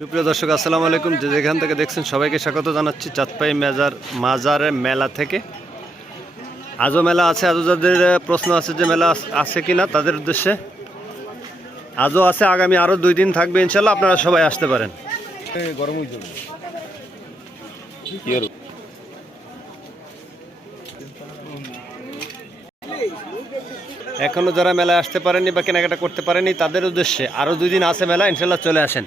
সুপ্রিয় দর্শক, আসসালামু আলাইকুম। যে যেখান থেকে দেখছেন, সবাইকে স্বাগত জানাচ্ছি চাঁদপাই মেজার মাজারের মেলা থেকে। আজও মেলা আছে, আজও যাদের প্রশ্ন আছে যে মেলা আছে কি না তাদের উদ্দেশ্যে। আজও আছে, আগামী আরও দুই দিন থাকবে, ইনশাল্লাহ আপনারা সবাই আসতে পারেন। এখনও যারা মেলায় আসতে পারেনি বা কেনাকাটা করতে পারেনি তাদের উদ্দেশ্যে আরও দুই দিন আছে মেলা, ইনশাল্লাহ চলে আসেন।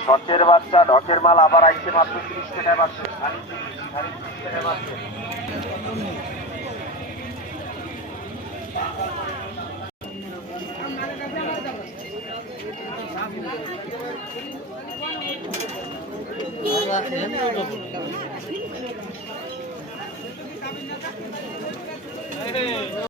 ঢকের বাচ্চা ঢকের মাল আবার আইছে মাত্র তিরিশ টাকায় বাড়ছে টাকায় পাচ্ছে